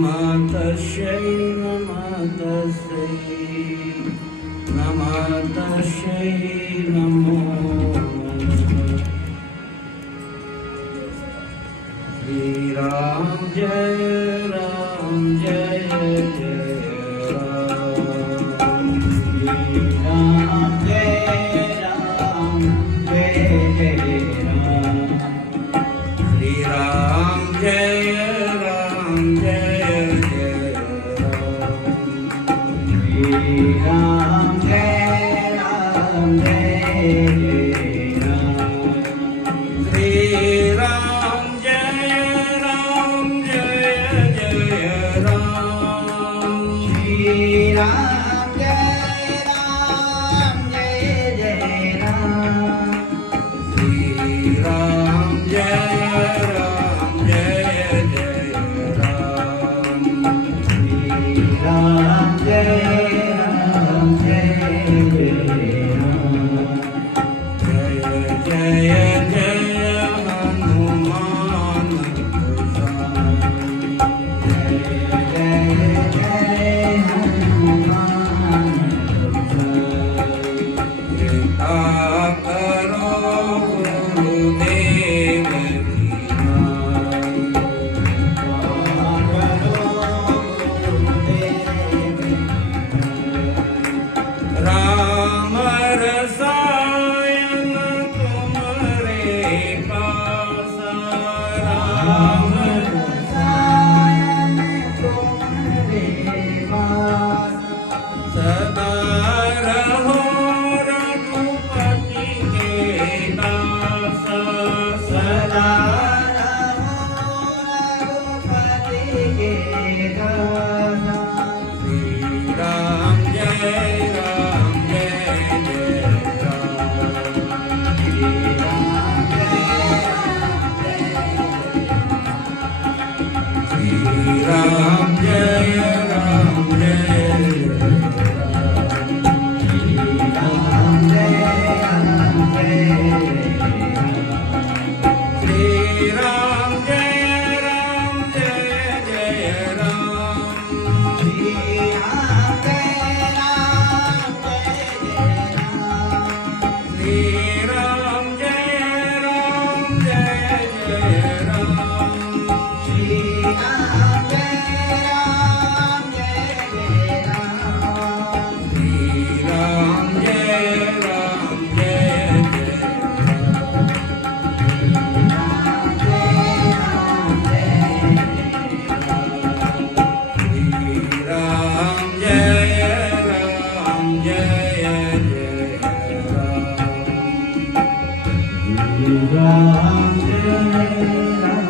तस्यै नमः तस्यै नमः तस्यै नमो नमः। श्री राम जय जय राम। श्री राम जय राम जय राम। श्री राम जय राम जय राम। श्री राम जय राम जय राम। श्री राम जय राम जय राम। श्री राम जय राम जय राम। श्री राम जय राम जय राम। श्री राम जय राम जय राम। जय जय जय हनुमान गोसाई। जय जय जय हनुमान गोसाई। कृपा करो गुरुदेव की नाई। कृपा करो गुरुदेव की नाई। राम रसायन तुम्हारे पासा। राम रसायन तुम्हारे पासा। सदा रहो रघुपति के दासा। सदा रहो रघुपति के दासा। श्री राम जय राम जय राम। श्री राम जय राम जय राम। श्री राम जय राम जय राम। श्री राम जय राम जय राम। श्री राम जय राम जय राम। श्री राम जय राम जय राम। श्री राम जय राम जय राम। श्री राम जय राम जय राम। श्री राम जय राम जय श्री राम जय राम जय राम। श्री राम जय राम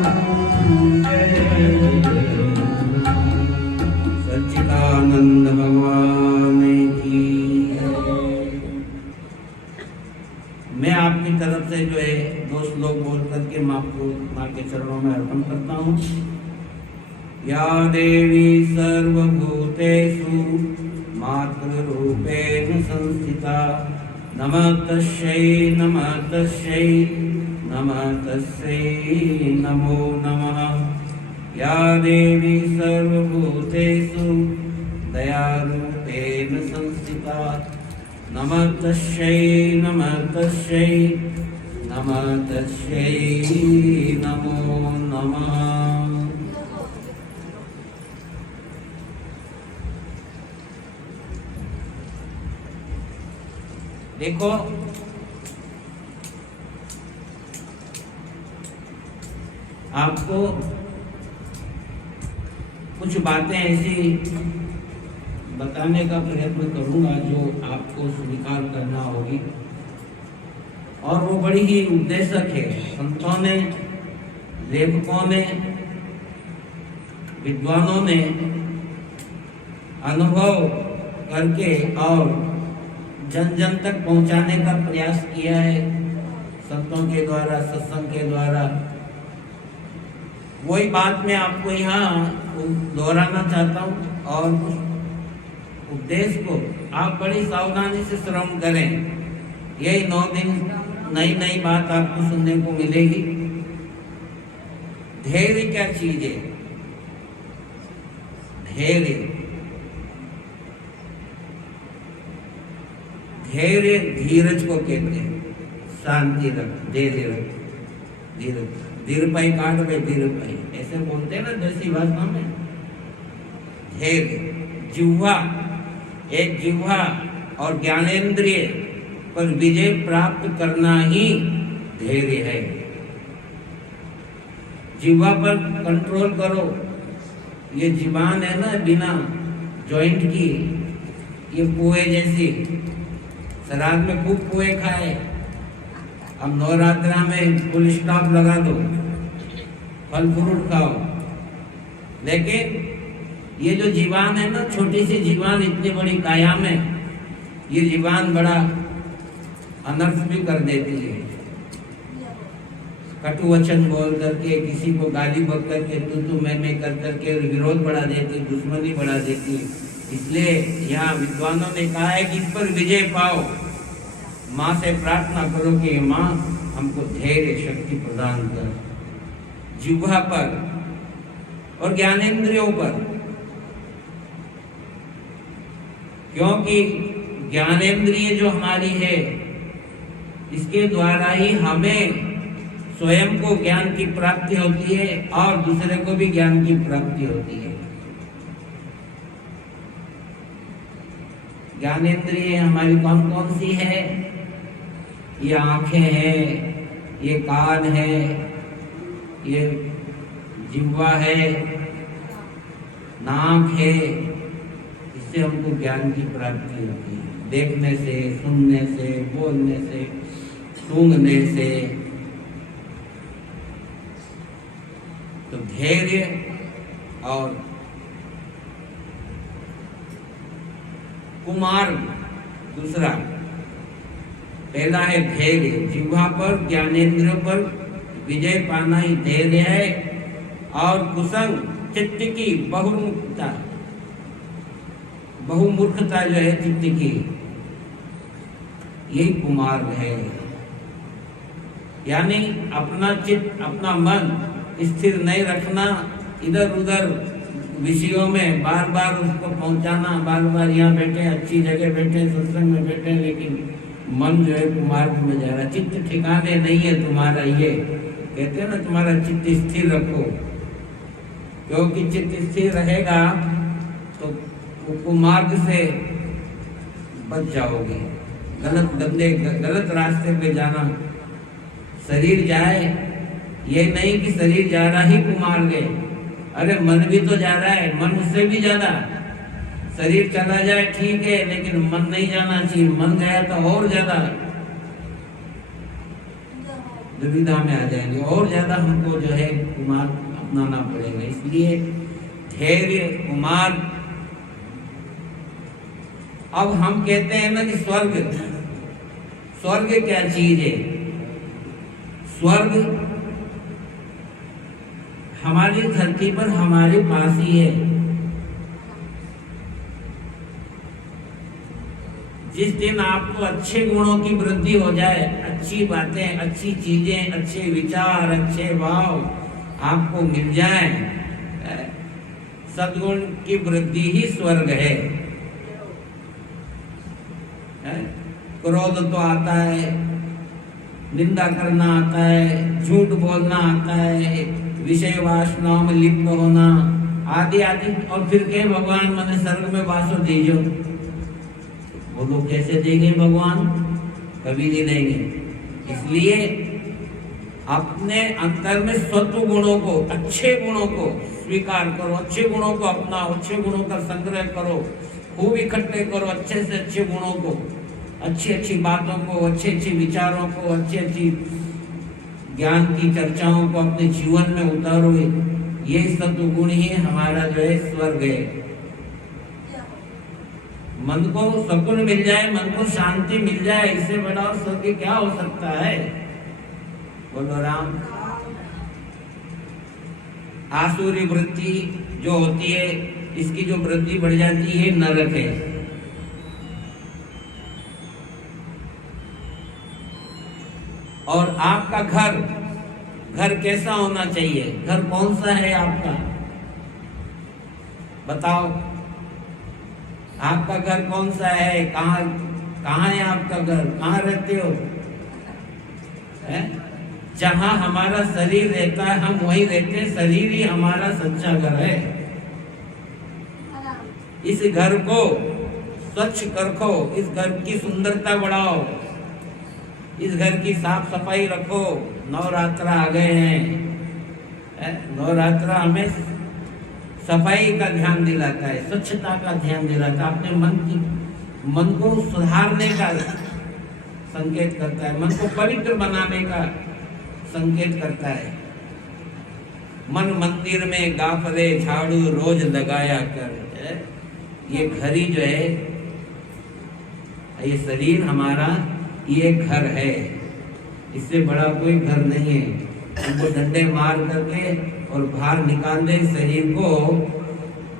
जय राम। सच्चिदानंद भगवान की जय। मैं आपकी तरफ से जो है 2 श्लोक बोल करके माँ के चरणों में अर्पण करता हूँ। या देवी सर्वभूतेषु मातृरूपेण संस्थिता। नमः तस्यै नमः तस्यै नमो नमः। या देवी सर्वभूतेषु दयारूपेण संस्थिता। नमः तस्यै नमः तस्यै नमो नमः। देखो, आपको कुछ बातें ऐसी बताने का प्रयत्न करूंगा जो आपको स्वीकार करना होगी, और वो बड़ी ही उद्देश्यक है। संतों ने, लेखकों ने, विद्वानों ने अनुभव करके और जन जन तक पहुंचाने का प्रयास किया है, संतों के द्वारा, सत्संग के द्वारा। वही बात मैं आपको यहाँ दोहराना चाहता हूँ, और उपदेश को आप बड़ी सावधानी से श्रवण करें। यही 9 दिन नई नई बात आपको सुनने को मिलेगी। धैर्य क्या चीज है? धैर्य, धैर्य धीरज को कहते हैं। शांति रख, धैर्य रख, धीरज, धीरपाई काट में धीरपाई, ऐसे बोलते हैं ना देसी भाषा में। धैर्य, जिह्वा, एक जिह्वा और ज्ञानेंद्रिय पर विजय प्राप्त करना ही धैर्य है। जिह्वा पर कंट्रोल करो। ये जीवान है ना, बिना जॉइंट की, ये पोहे जैसी, श्राद्ध में खूब पोहे खाए, अब नवरात्रा में फुल स्टॉप लगा दो, फल फ्रूट खाओ। लेकिन ये जो जीवान है ना, छोटी सी जीवान इतनी बड़ी काया में, ये जीवान बड़ा अनर्थ भी कर देती है। कटु वचन बोल करके, किसी को गाली बक करके, तू मैं कर करके विरोध बढ़ा देती, दुश्मनी बढ़ा देती। इसलिए यहाँ विद्वानों ने कहा है कि इस पर विजय पाओ। माँ से प्रार्थना करो कि माँ हमको धैर्य शक्ति प्रदान कर, जिह्वा पर और ज्ञानेंद्रियों पर, क्योंकि ज्ञानेंद्रिय जो हमारी है, इसके द्वारा ही हमें स्वयं को ज्ञान की प्राप्ति होती है और दूसरे को भी ज्ञान की प्राप्ति होती है। ज्ञानेंद्रिय हमारी कौन कौन सी है? ये आंखें हैं, ये कान है, ये जिह्वा है, नाक है। इससे हमको ज्ञान की प्राप्ति होती है, देखने से, सुनने से, बोलने से, सूंघने से। तो धैर्य और कुमार दूसरा, पहला है धैर्य, जिह्वा पर ज्ञानेंद्रियों पर विजय पाना ही धैर्य है। और कुसंग चित्त की बहुमुखता, बहुमूर्खता जो है चित्त की, यही कुमार्ग है। यानी अपना चित्त, अपना मन स्थिर नहीं रखना, इधर उधर विषयों में बार बार उसको पहुंचाना, बार बार यहाँ बैठे, अच्छी जगह बैठे, सत्संग में बैठे, लेकिन मन जो है कुमार्ग में जा रहा, चित्त ठिकाने नहीं है तुम्हारा। ये कहते हैं ना, तुम्हारा चित्त स्थिर रखो, क्योंकि चित्त स्थिर रहेगा तो वो कुमार्ग से बच जाओगे। गलत रास्ते पे जाना, शरीर जाए, ये नहीं कि शरीर जा रहा ही कुमार्ग है। अरे मन भी तो जा रहा है, मन उससे भी ज्यादा। शरीर चला जाए ठीक है, लेकिन मन नहीं जाना चाहिए। मन गया तो और ज्यादा दुविधा में आ जाएंगे, और ज्यादा हमको जो है कुमार्ग अपनाना पड़ेगा। इसलिए धैर्य, कुमार्ग। अब हम कहते हैं ना कि स्वर्ग, स्वर्ग क्या चीज है? स्वर्ग हमारी धरती पर हमारे पास ही है। जिस दिन आपको अच्छे गुणों की वृद्धि हो जाए, अच्छी बातें, अच्छी चीजें, अच्छे विचार, अच्छे भाव आपको मिल जाए, सद्गुण की वृद्धि ही स्वर्ग है। क्रोध तो आता है, निंदा करना आता है, झूठ बोलना आता है, विषय वासनाओं में लिप्त होना आदि आदि। और फिर के भगवान मने स्वर्ग में वासो दीजो, वो लोग कैसे देंगे भगवान? कभी नहीं देंगे। इसलिए अपने अंतर में सत्व गुणों को, अच्छे गुणों को स्वीकार करो, अच्छे गुणों को अपनाओ, अच्छे गुणों का संग्रह करो, खूब इकट्ठे करो अच्छे से अच्छे गुणों को, अच्छी अच्छी बातों को, अच्छे अच्छे विचारों को, अच्छी अच्छी ज्ञान की चर्चाओं को अपने जीवन में उतारो। ये सत्व गुण ही हमारा जो है स्वर्ग है। मन को सुकून मिल जाए, मन को शांति मिल जाए, इससे बड़ा और स्वर्ग क्या हो सकता है? बोलो राम। आसुरी वृत्ति जो होती है, इसकी जो वृद्धि बढ़ जाती है, नरक है। और आपका घर कैसा होना चाहिए? घर कौन सा है आपका? बताओ, आपका घर कौन सा है? कहाँ कहाँ है आपका घर? कहाँ रहते हो? है? जहाँ हमारा शरीर रहता है हम वहीं रहते हैं। शरीर ही हमारा सच्चा घर है। इस घर को स्वच्छ रखो, इस घर की सुंदरता बढ़ाओ, इस घर की साफ सफाई रखो। नवरात्र आ गए हैं। नवरात्र हमें सफाई का ध्यान दिलाता है, स्वच्छता का ध्यान दिलाता है, अपने मन को सुधारने का संकेत करता है, मन को पवित्र बनाने का संकेत करता है। मन मंदिर में गाफरे झाड़ू रोज लगाया कर। ये घर ही जो है, ये शरीर हमारा ये घर है, इससे बड़ा कोई घर नहीं है। तुमको डंडे मार करके और बाहर निकाल दे शरीर को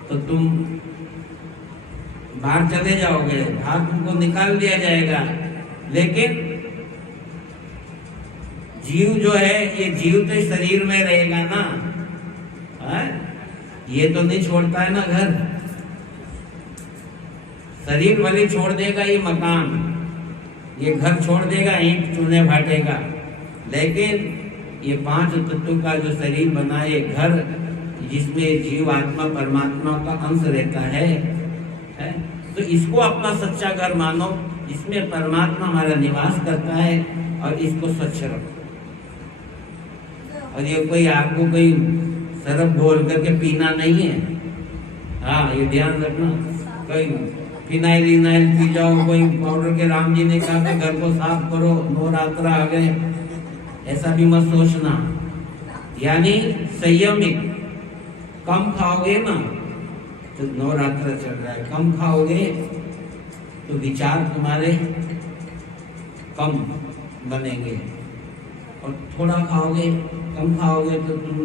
तो तुम बाहर चले जाओगे, बाहर तुमको निकाल दिया जाएगा। लेकिन जीव जो है, ये जीव तो शरीर में रहेगा ना, है? ये तो नहीं छोड़ता है ना घर। शरीर वाली छोड़ देगा ये मकान, ये घर छोड़ देगा, ईंट चूने भाटेगा, लेकिन ये 5 तत्व का जो शरीर बना है, घर जिसमें जीव आत्मा परमात्मा का अंश रहता है? तो इसको अपना सच्चा घर मानो, इसमें परमात्मा हमारा निवास करता है, और इसको स्वच्छ रखो। और ये कोई आपको कोई सरफ घोल करके पीना नहीं है। हाँ, ये ध्यान रखना। कोई फिनाइल विनाइल पी जाओ, कोई पाउडर के राम जी ने कहा कि घर को साफ करो, नवरात्र आ गए, ऐसा भी मत सोचना। यानी संयमित, कम खाओगे ना, तो नवरात्र चल रहा है, कम खाओगे तो विचार तुम्हारे कम बनेंगे, और थोड़ा खाओगे, कम खाओगे तो तुम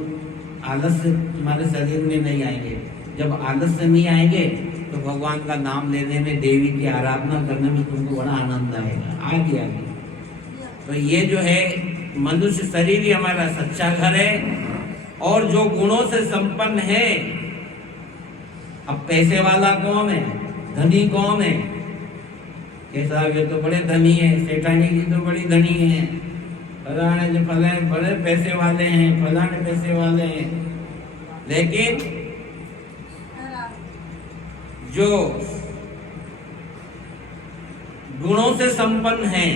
आलस से तुम्हारे शरीर में नहीं आएंगे। जब आलस से नहीं आएंगे तो भगवान का नाम लेने में, देवी की आराधना करने में तुमको बड़ा आनंद आएगा। आगे तो ये जो है मनुष्य शरीर ही हमारा सच्चा घर है, और जो गुणों से संपन्न है। अब पैसे वाला कौन है, धनी कौन है? कैसा, ये तो बड़े धनी है, सेठानी जी तो बड़ी धनी है, फलाने जो फलाने बड़े पैसे वाले हैं, फलाने पैसे वाले हैं। लेकिन जो गुणों से संपन्न हैं,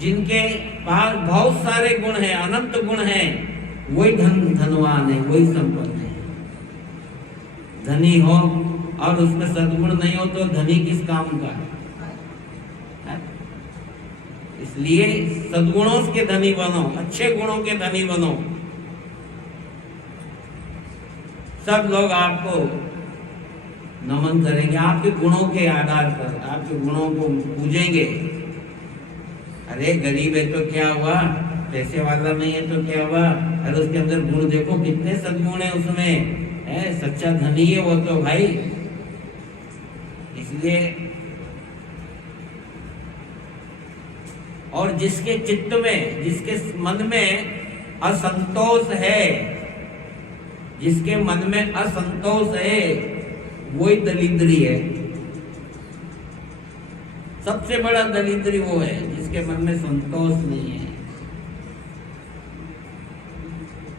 जिनके पास बहुत सारे गुण हैं, अनंत गुण हैं, वही धनवान है, वही संपन्न है। धनी हो और उसमें सद्गुण नहीं हो तो धनी किस काम का? इसलिए सद्गुणों के धनी बनो, अच्छे गुणों के धनी बनो। सब लोग आपको नमन करेंगे आपके गुणों के आधार पर, आपके गुणों को पूजेंगे। अरे गरीब है तो क्या हुआ, पैसे वाला नहीं है तो क्या हुआ, अरे उसके अंदर गुण देखो, कितने सद्गुण है उसमें, है सच्चा धनी है वो तो भाई। इसलिए और जिसके चित्त में, जिसके मन में असंतोष है, जिसके मन में असंतोष है, वही दरिद्री है। सबसे बड़ा दरिद्री वो है जिसके मन में संतोष नहीं है।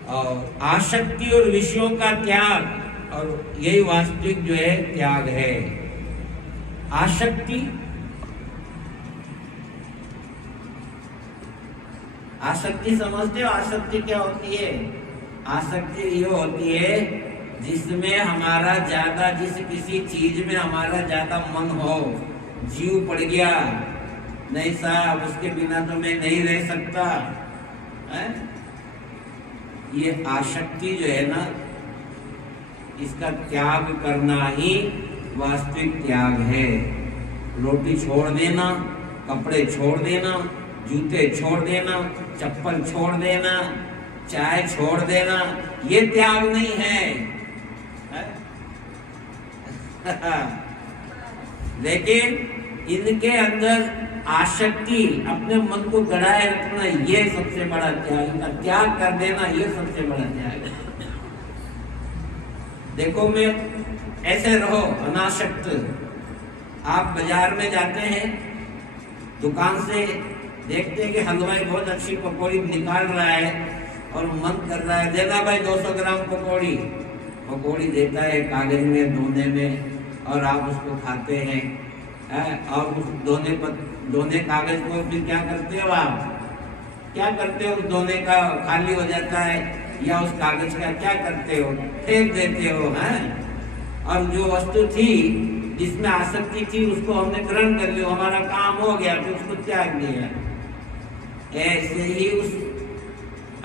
और आसक्ति और विषयों का त्याग, और यही वास्तविक जो है त्याग है। आसक्ति, आसक्ति समझते हो? आसक्ति क्या होती है? आसक्ति ये होती है जिसमें हमारा ज्यादा, जिस किसी चीज में हमारा ज्यादा मन हो, जीव पड़ गया, नहीं साहब उसके बिना तो मैं नहीं रह सकता है? ये आसक्ति जो है ना, इसका त्याग करना ही वास्तविक त्याग है। रोटी छोड़ देना, कपड़े छोड़ देना, जूते छोड़ देना, चप्पल छोड़ देना, चाय छोड़ देना, ये त्याग नहीं है। लेकिन इनके अंदर आसक्ति, अपने मन को गड़ाए रखना, ये सबसे बड़ा त्याग। त्याग कर देना, ये सबसे बड़ा त्याग है। देखो मैं ऐसे रहो अनासक्त। आप बाजार में जाते हैं, दुकान से देखते हैं कि हलवाई बहुत अच्छी पकौड़ी निकाल रहा है और मन कर रहा है देना भाई 200 ग्राम पकौड़ी। पकौड़ी देता है कागज में धोने में और आप उसको खाते हैं। और उस दोने कागज को फिर क्या करते हो आप? क्या करते हो? उस दोने का खाली हो जाता है या उस कागज का क्या करते हो? फेंक देते हो। और जो वस्तु थी जिसमें आसक्ति थी उसको हमने ग्रहण कर लिया, हमारा काम हो गया तो उसको त्याग दिया। ऐसे ही उस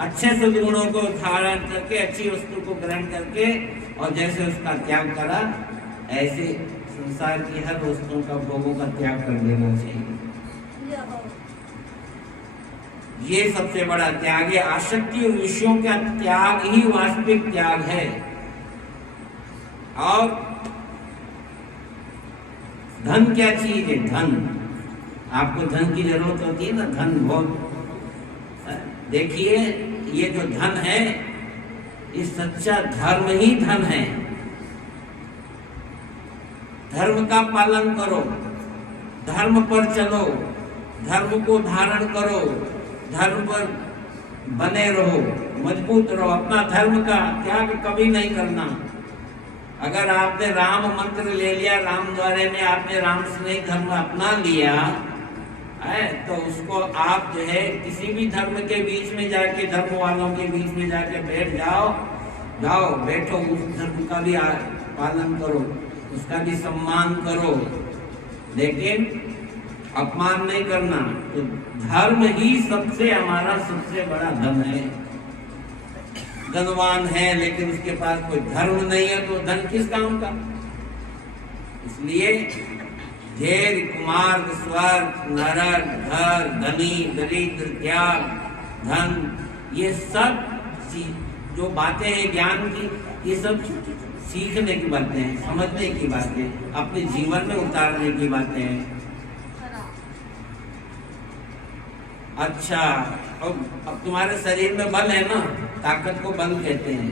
अच्छे सद्गुणों को धारण करके अच्छी वस्तु को ग्रहण करके और जैसे उसका त्याग करा, ऐसे संसार की हर वस्तुओं का भोगों का त्याग कर देना चाहिए। ये सबसे बड़ा त्याग है। आसक्ति और विषयों का त्याग ही वास्तविक त्याग है। और धन क्या चीज है? धन, आपको धन की जरूरत होती है ना, धन बहुत। देखिए ये जो धन है, ये सच्चा धर्म ही धन है। धर्म का पालन करो, धर्म पर चलो, धर्म को धारण करो, धर्म पर बने रहो, मजबूत रहो। अपना धर्म का त्याग कभी नहीं करना। अगर आपने राम मंत्र ले लिया, राम द्वारे में आपने राम स्नेह धर्म अपना लिया है, तो उसको आप जो है किसी भी धर्म के बीच में जाके, धर्म वालों के बीच में जाके बैठ जाओ बैठो, उस धर्म का भी पालन करो, उसका भी सम्मान करो, लेकिन अपमान नहीं करना। तो धर्म ही सबसे हमारा सबसे बड़ा धन है। धनवान है लेकिन उसके पास कोई धर्म नहीं है तो धन किस काम का? इसलिए धैर्य, कुमार, स्वर्ग, नरक, धर, धनी, दरिद्र, त्याग, धन, ये सब जो बातें हैं ज्ञान की, ये सब सीखने की बातें हैं, समझने की बातें, अपने जीवन में उतारने की बातें हैं। अच्छा, अब तुम्हारे शरीर में बल है ना, ताकत को बल कहते हैं।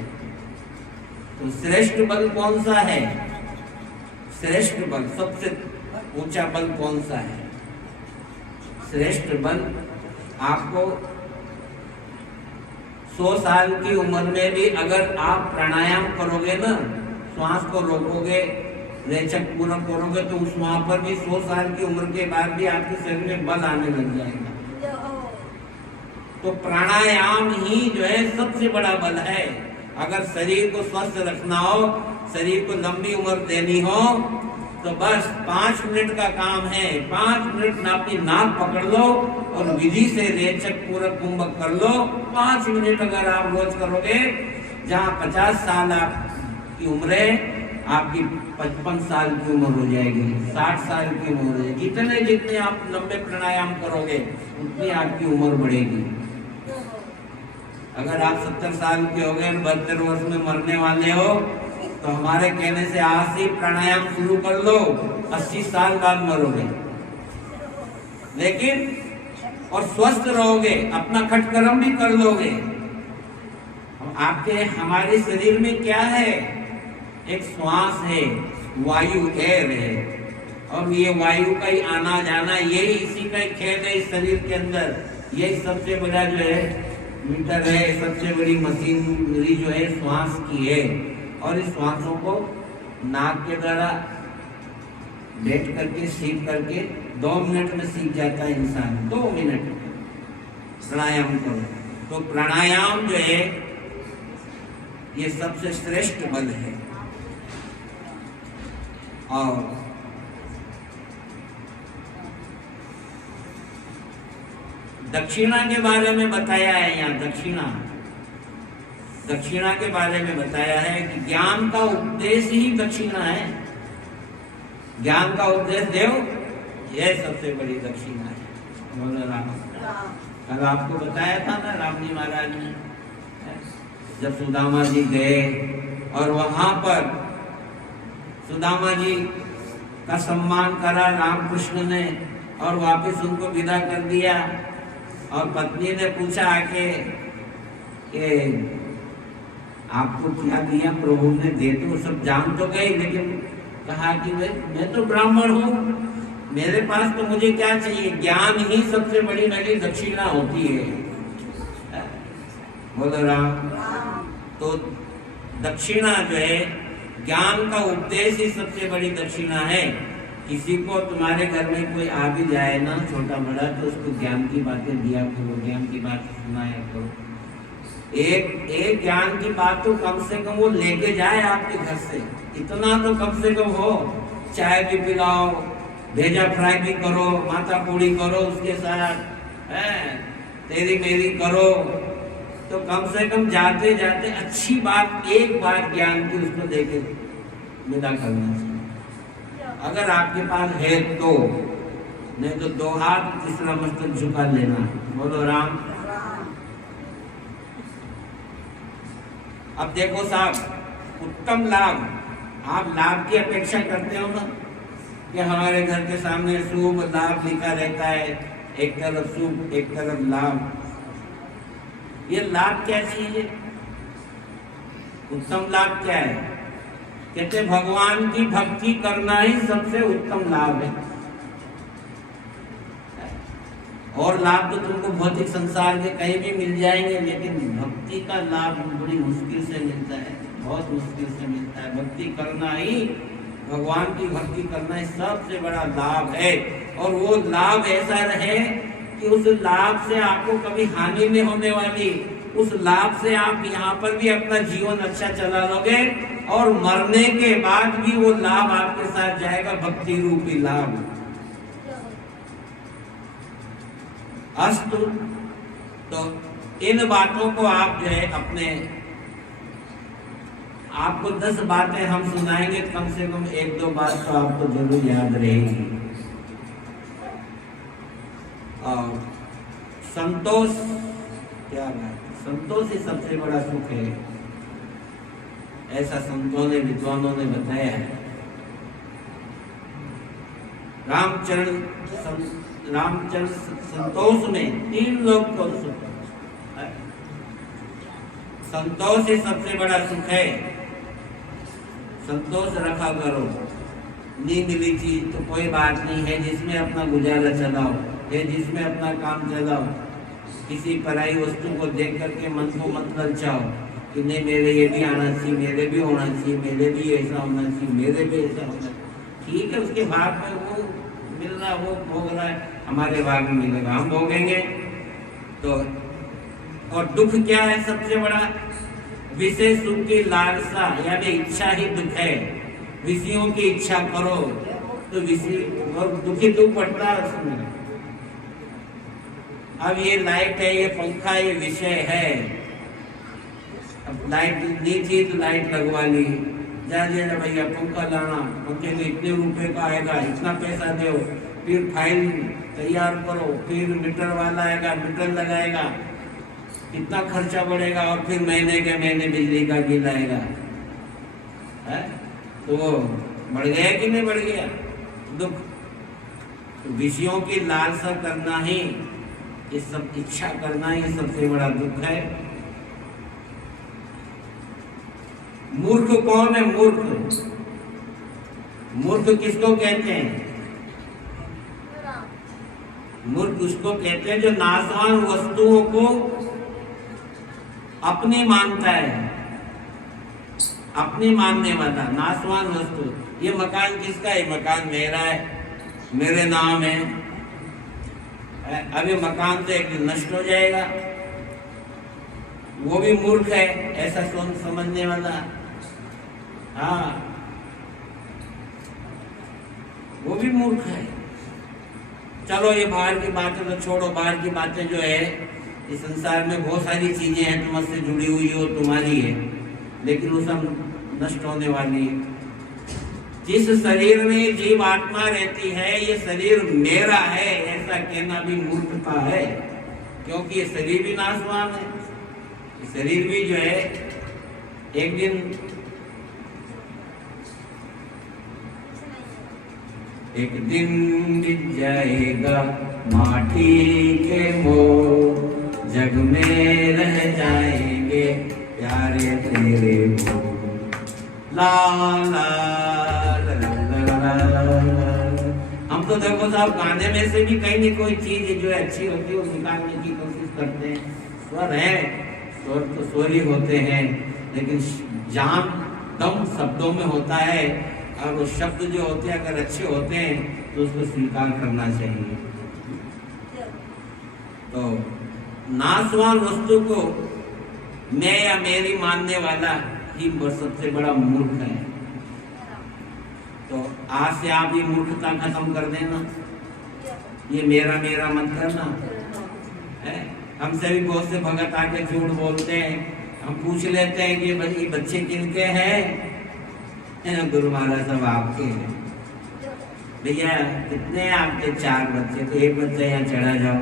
तो श्रेष्ठ बल कौन सा है? श्रेष्ठ बल, सबसे ऊंचा बल कौन सा है? श्रेष्ठ बल आपको 100 साल की उम्र में भी अगर आप प्राणायाम करोगे ना, श्वास को रोकोगे, रेचक पूर्ण करोगे, तो उस वहां पर भी 100 साल की उम्र के बाद भी आपके शरीर में बल आने लग जाएगा। तो प्राणायाम ही जो है सबसे बड़ा बल है। अगर शरीर को स्वस्थ रखना हो, शरीर को लंबी उम्र देनी हो, तो बस 5 मिनट का काम है। 5 मिनट अपनी नाक पकड़ लो और विधि से रेचक पूरक कुंभक कर लो। 5 मिनट अगर आप रोज करोगे, जहाँ 50 साल आपकी उम्र है, आपकी 55 साल की उम्र हो जाएगी, 60 साल की उम्र हो जाएगी। जितने आप लंबे प्राणायाम करोगे उतनी आपकी उम्र बढ़ेगी। अगर आप 70 साल के हो गए, 72 वर्ष में मरने वाले हो, तो हमारे कहने से आज से प्राणायाम शुरू कर लो, 80 साल बाद मरोगे। लेकिन और स्वस्थ रहोगे, अपना खटकर्म भी कर लोगे। आपके हमारे शरीर में क्या है? एक श्वास है, वायु एयर है, और ये वायु का ही आना जाना, यही इसी का खेल है इस शरीर के अंदर। यही सबसे बड़ा जो है मीटर है, सबसे बड़ी मशीनरी जो है श्वास की है। और इस श्वासों को नाक के द्वारा बैठ करके सीख करके 2 मिनट में सीख जाता है इंसान। 2 मिनट प्राणायाम करो। तो प्राणायाम जो है ये सबसे श्रेष्ठ बल है। और दक्षिणा के बारे में बताया है यहाँ। दक्षिणा के बारे में बताया है कि ज्ञान का उपदेश ही दक्षिणा है। ज्ञान का उपदेश देव, यह सबसे बड़ी दक्षिणा है। बोलो राम। कल आपको बताया था ना, राम जी महाराज ने जब सुदामा जी गए और वहां पर सुदामा जी का सम्मान करा रामकृष्ण ने और वापस उनको विदा कर दिया। और पत्नी ने पूछा कि आपको क्या दिया प्रभु ने, दे तो सब जान तो गए, लेकिन कहा कि मैं तो ब्राह्मण हूँ, मेरे पास तो मुझे क्या चाहिए, ज्ञान ही सबसे बड़ी मेरी दक्षिणा होती है। बोलो राम। तो दक्षिणा जो है, ज्ञान का उपदेश ही सबसे बड़ी दक्षिणा है। किसी को तुम्हारे घर में कोई आ भी जाए ना, छोटा बड़ा, तो उसको ज्ञान की बातें दिया करो, ज्ञान की बात सुनाया करो। एक ज्ञान की बात तो कम से कम वो लेके जाए आपके घर से, इतना तो कम से कम हो। चाय भी पिलाओ, भेजा फ्राई भी करो, माता पूड़ी करो उसके साथ, तेरी मेरी करो, तो कम से कम जाते जाते अच्छी बात, एक बात ज्ञान की उसको देके विदा करना चाहिए। अगर आपके पास है तो, नहीं तो दो हाथ तीसरा मस्तक झुका लेना। बोलो राम। अब देखो साहब, उत्तम लाभ, आप लाभ की अपेक्षा करते हो ना, कि हमारे घर के सामने शुभ लाभ लिखा रहता है, एक तरफ शुभ एक तरफ लाभ। ये लाभ क्या चीज है? उत्तम लाभ क्या है? कहते भगवान की भक्ति करना ही सबसे उत्तम लाभ है। और लाभ तो तुमको भौतिक संसार के कहीं भी मिल जाएंगे, लेकिन भक्ति का लाभ बड़ी मुश्किल से मिलता है, बहुत मुश्किल से मिलता है। भक्ति करना ही, भगवान की भक्ति करना ही सबसे बड़ा लाभ है। और वो लाभ ऐसा रहे कि उस लाभ से आपको कभी हानि नहीं होने वाली, उस लाभ से आप यहाँ पर भी अपना जीवन अच्छा चला लोगे, और मरने के बाद भी वो लाभ आपके साथ जाएगा, भक्ति रूपी लाभ। अस्तु, तो इन बातों को आप जो है अपने, आपको 10 बातें हम सुनाएंगे, कम से कम 1-2 बात तो आपको जरूर याद रहेगी। और संतोष, क्या बात, संतोष ही सबसे बड़ा सुख है, ऐसा संतों ने, विद्वानों ने बताया है। रामचंद्र संतोष में 3 लोग को सुख, संतोष ही सबसे बड़ा सुख है। संतोष रखा करो। नींद मिली चीज तो कोई बात नहीं है, जिसमें अपना गुजारा चलाओ, है जिसमें अपना काम चलाओ। किसी पराई वस्तु को देख करके मन को मत ललचाओ कि नहीं मेरे ये भी आना चाहिए, मेरे भी होना चाहिए, मेरे भी ऐसा होना चाहिए, मेरे भी ऐसा होना चाहिए। ठीक है, उसके भाग में वो मिल रहा, वो भोग रहा है, हमारे भाग में मिलेगा, हम भोगेंगे। तो और दुख क्या है सबसे बड़ा? विषय सुख की लालसा, यानी इच्छा ही दुख है। विषयों की इच्छा करो तो विषय, और दुखी दुख बढ़ता है उसमें। अब ये लाइट है, ये पंखा, ये विषय है। अब लाइट ली थी तो लाइट लगवा ली, जा देना भैया पंखा लाना, पंखे में इतने रुपए का आएगा, इतना पैसा दो, फिर फाइल तैयार करो, फिर मीटर वाला आएगा, मीटर लगाएगा, कितना खर्चा बढ़ेगा, और फिर महीने के महीने बिजली का बिल आएगा। तो बढ़ गया कि नहीं बढ़ गया दुख? तो विषयों की लालसा करना ही, ये सब इच्छा करना ही सबसे बड़ा दुख है। मूर्ख कौन है? मूर्ख, मूर्ख किसको कहते हैं? मूर्ख उसको कहते हैं जो नाशवान वस्तुओं को अपनी मानता है, अपनी मानने वाला नाशवान वस्तु। ये मकान किसका है? मकान मेरा है, मेरे नाम है। अब ये मकान तो एक दिन नष्ट हो जाएगा, वो भी मूर्ख है, ऐसा समझने वाला। हाँ, वो भी मूर्ख है। चलो ये बाहर की बातें तो छोड़ो, बाहर की बातें जो है, इस संसार में बहुत सारी चीजें हैं तुमसे जुड़ी हुई हो, तुम्हारी है, लेकिन वो सब नष्ट होने वाली है। जिस शरीर में जीव आत्मा रहती है, ये शरीर मेरा है, ऐसा कहना भी मूर्खता है, क्योंकि ये शरीर भी नाशवान है। ये शरीर भी जो है एक दिन बीत जाएगा, माटी के मोह जग में रह जाएंगे, प्यारे तेरे बोल, ला ला ला ला ला ला ला। हम तो देखो साहब गाने में से भी कहीं न कोई चीज जो अच्छी होती है वो निकालने की कोशिश करते हैं। स्वर है, स्वर तो स्वर ही होते हैं, लेकिन जान दम शब्दों में होता है, और वो शब्द जो होते हैं अगर अच्छे होते हैं तो उसको स्वीकार करना चाहिए। तो नाशवान वस्तु को मैं या मेरी मानने वाला ही सबसे बड़ा मूर्ख है। तो आज से आप ये मूर्खता खत्म कर देना, ये मेरा मेरा मत करना है। हमसे भी बहुत से भगत आके झूठ बोलते हैं, हम पूछ लेते हैं कि ये बच्चे किनके हैं, गुरु महाराज सब आपके हैं। भैया कितने आपके? 4 बच्चे, तो एक बच्चा यहाँ चढ़ा जाओ।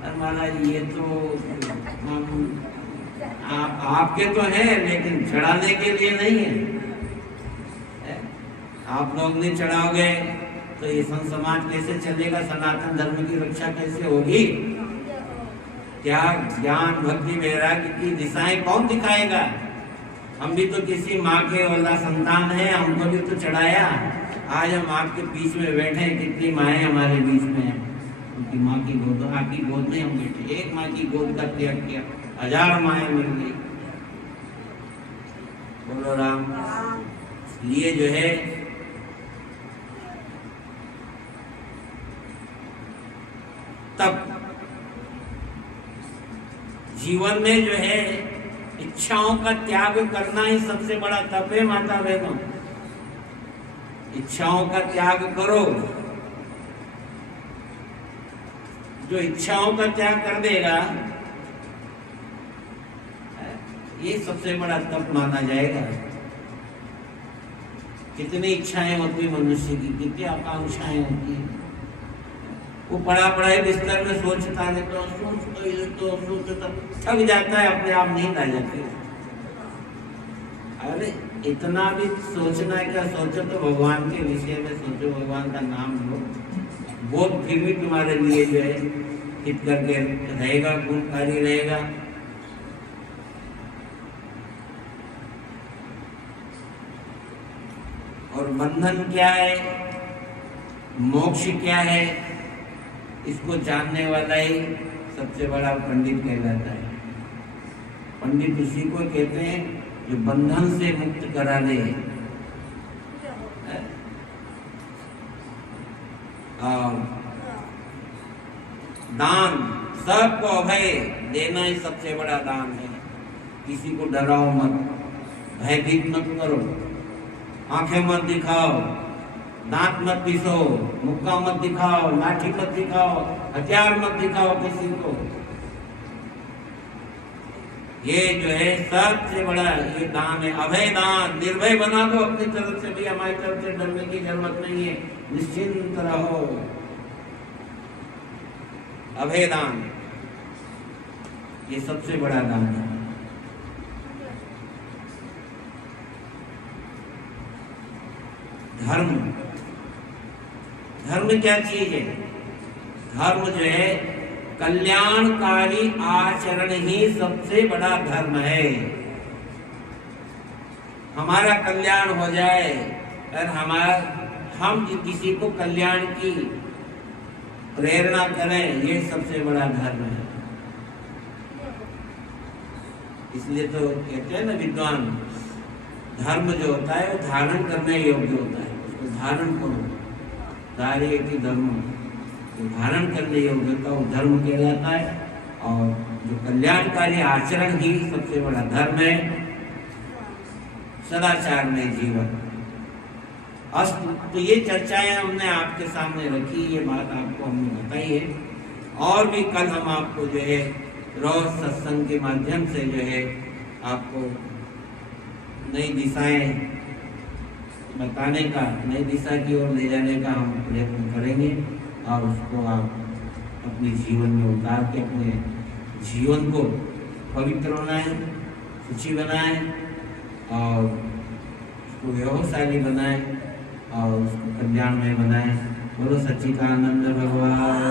अरे महाराज ये तो आपके तो हैं, लेकिन चढ़ाने के लिए नहीं है। आप लोग नहीं चढ़ाओगे तो ये संत समाज कैसे चलेगा? सनातन धर्म की रक्षा कैसे होगी? क्या ज्ञान भक्ति वैराग्य की दिशाएं कौन दिखाएगा? हम भी तो किसी माँ के वाला संतान है, हमको भी तो चढ़ाया। आज हम आपके बीच में बैठे हैं, कितनी माएँ हमारे बीच में हैं। उनकी माँ की गोद, आपकी गोद में हम बैठे, एक माँ की गोद का त्याग किया, 1000 माएँ मिल गई। बोलो राम। इसलिए जो है तब जीवन में जो है इच्छाओं का त्याग करना ही सबसे बड़ा तप है। माता बहनों, इच्छाओं का त्याग करो। जो इच्छाओं का त्याग कर देगा ये सबसे बड़ा तप माना जाएगा। कितनी इच्छाएं होती मनुष्य की, कितनी आकांक्षाएं होती है। वो पढ़ाई बिस्तर में सोचता है तो सोचता थक जाता है, अपने आप नींद आ जाती है। अरे इतना भी सोचना है क्या? सोचो तो भगवान के विषय में सोचो, भगवान का नाम लो, वो फिर भी तुम्हारे लिए जो है हित करके रहेगा, गुणकारी रहेगा। और बंधन क्या है, मोक्ष क्या है, इसको जानने वाला ही सबसे बड़ा पंडित कहलाता है। पंडित उसी को कहते हैं जो बंधन से मुक्त करा दे। दान, सबको अभय देना ही सबसे बड़ा दान है। किसी को डराओ मत, भयभीत मत करो, आंखें मत दिखाओ, दांत मत पीसो, मुक्का मत दिखाओ, लाठी मत दिखाओ, हथियार मत दिखाओ किसी को। ये जो है सबसे बड़ा ये दान है, अभय दान। निर्भय बना दो अपनी तरफ से, भी हमारी तरफ से डरने की जरूरत नहीं है, निश्चिंत रहो। अभय दान ये सबसे बड़ा दान है। धर्म, धर्म क्या चीज है? धर्म जो है कल्याणकारी आचरण ही सबसे बड़ा धर्म है। हमारा कल्याण हो जाए और हम किसी को कल्याण की प्रेरणा करें, ये सबसे बड़ा धर्म है। इसलिए तो कहते हैं ना विद्वान, धर्म जो होता है वो धारण करने योग्य होता है, उसको धारण करो। धार्यति धर्म, जो धारण करने योग्य होता है वो धर्म कहलाता है। और जो कल्याणकारी आचरण ही सबसे बड़ा धर्म है। सदाचार में जीवन। तो ये चर्चाएं हमने आपके सामने रखी, ये बात आपको हमने बताई है। और भी कल हम आपको जो है रोज सत्संग के माध्यम से जो है आपको नई दिशाएं बताने का, नई दिशा की ओर ले जाने का हम प्रयत्न करेंगे। और उसको आप अपने जीवन में उतार के अपने जीवन को पवित्र बनाएं, शुचि बनाएं और उसको वैभवशाली बनाएं और उसको कल्याणमय बनाएं। बोलो सच्चिदानंद भगवान।